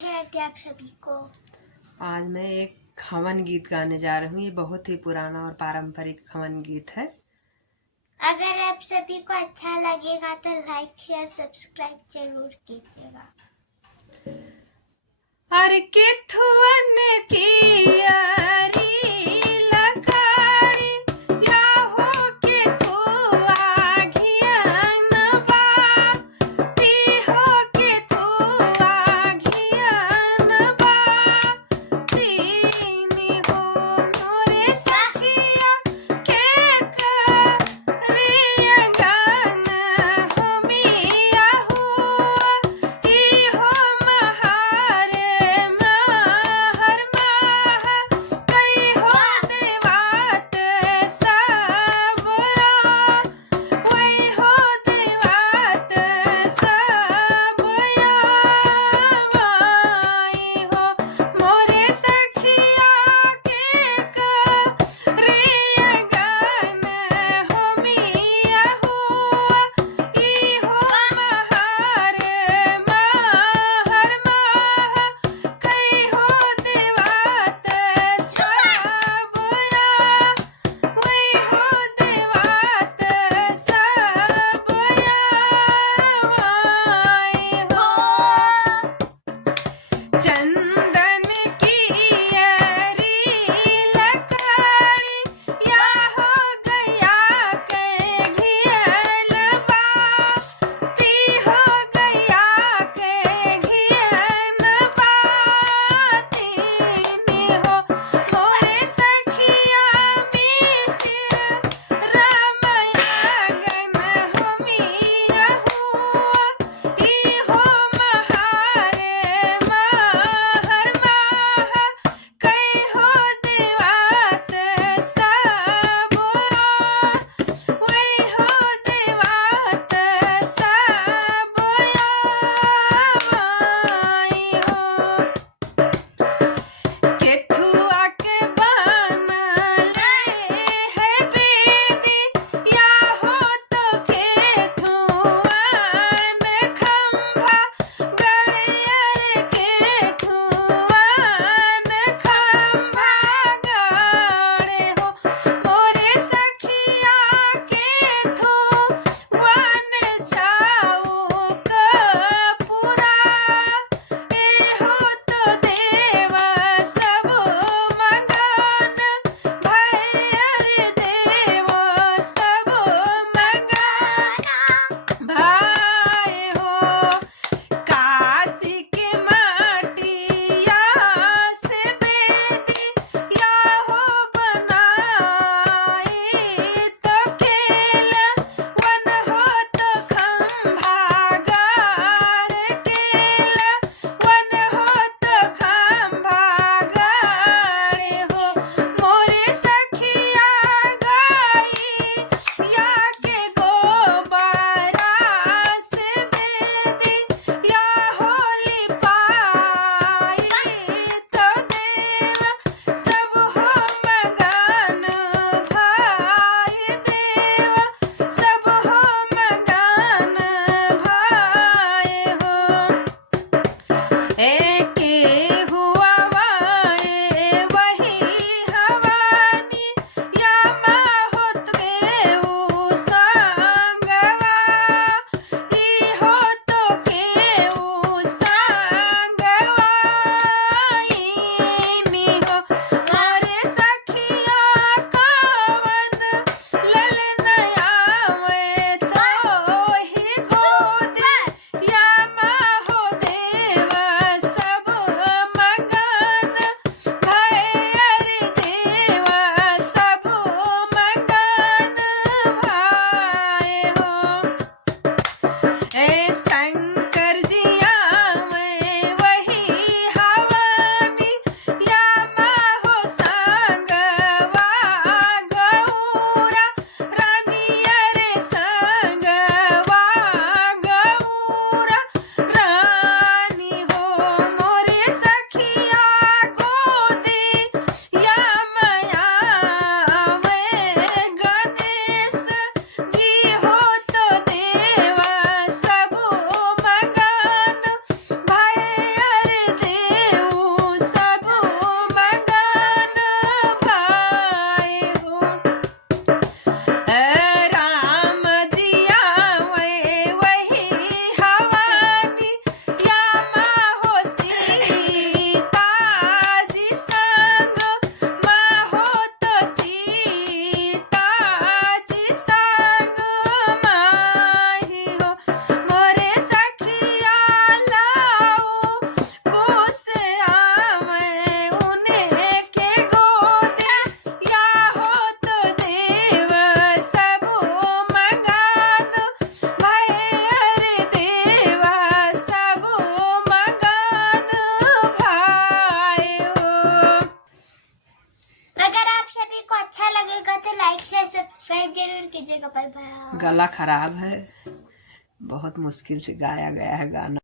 कहते आप सभी को। आज मैं एक हवन गीत गाने जा रही हूँ। ये बहुत ही पुराना और पारंपरिक हवन गीत है। अगर आप सभी को अच्छा लगेगा तो लाइक शेयर सब्सक्राइब जरूर कीजिएगा। अरे केथुअन की यारी लखाड़ी या हो केथुआ घियन बा ती हो केथुआ घियन बा तीनी हो मोरे सखिया के करिया गान हो मिया हुआ ई हो महारे महर महा कई हो देवात सब वही हो देवात सब वही हो मोरे सखिया के करिया गान हो मिया हुआ ई हो महारे महर महा कई हो देवात सब वही हो देवात सब हो चंदन की यारी लखाड़ी या हो गया के घियल बाती हो गया के घियन बाती हो मोरे सखिया मिसिर रामयागन हो मिया हुआ ई हो महारे महर गला खराब है, बहुत मुश्किल से गाया गया है गाना।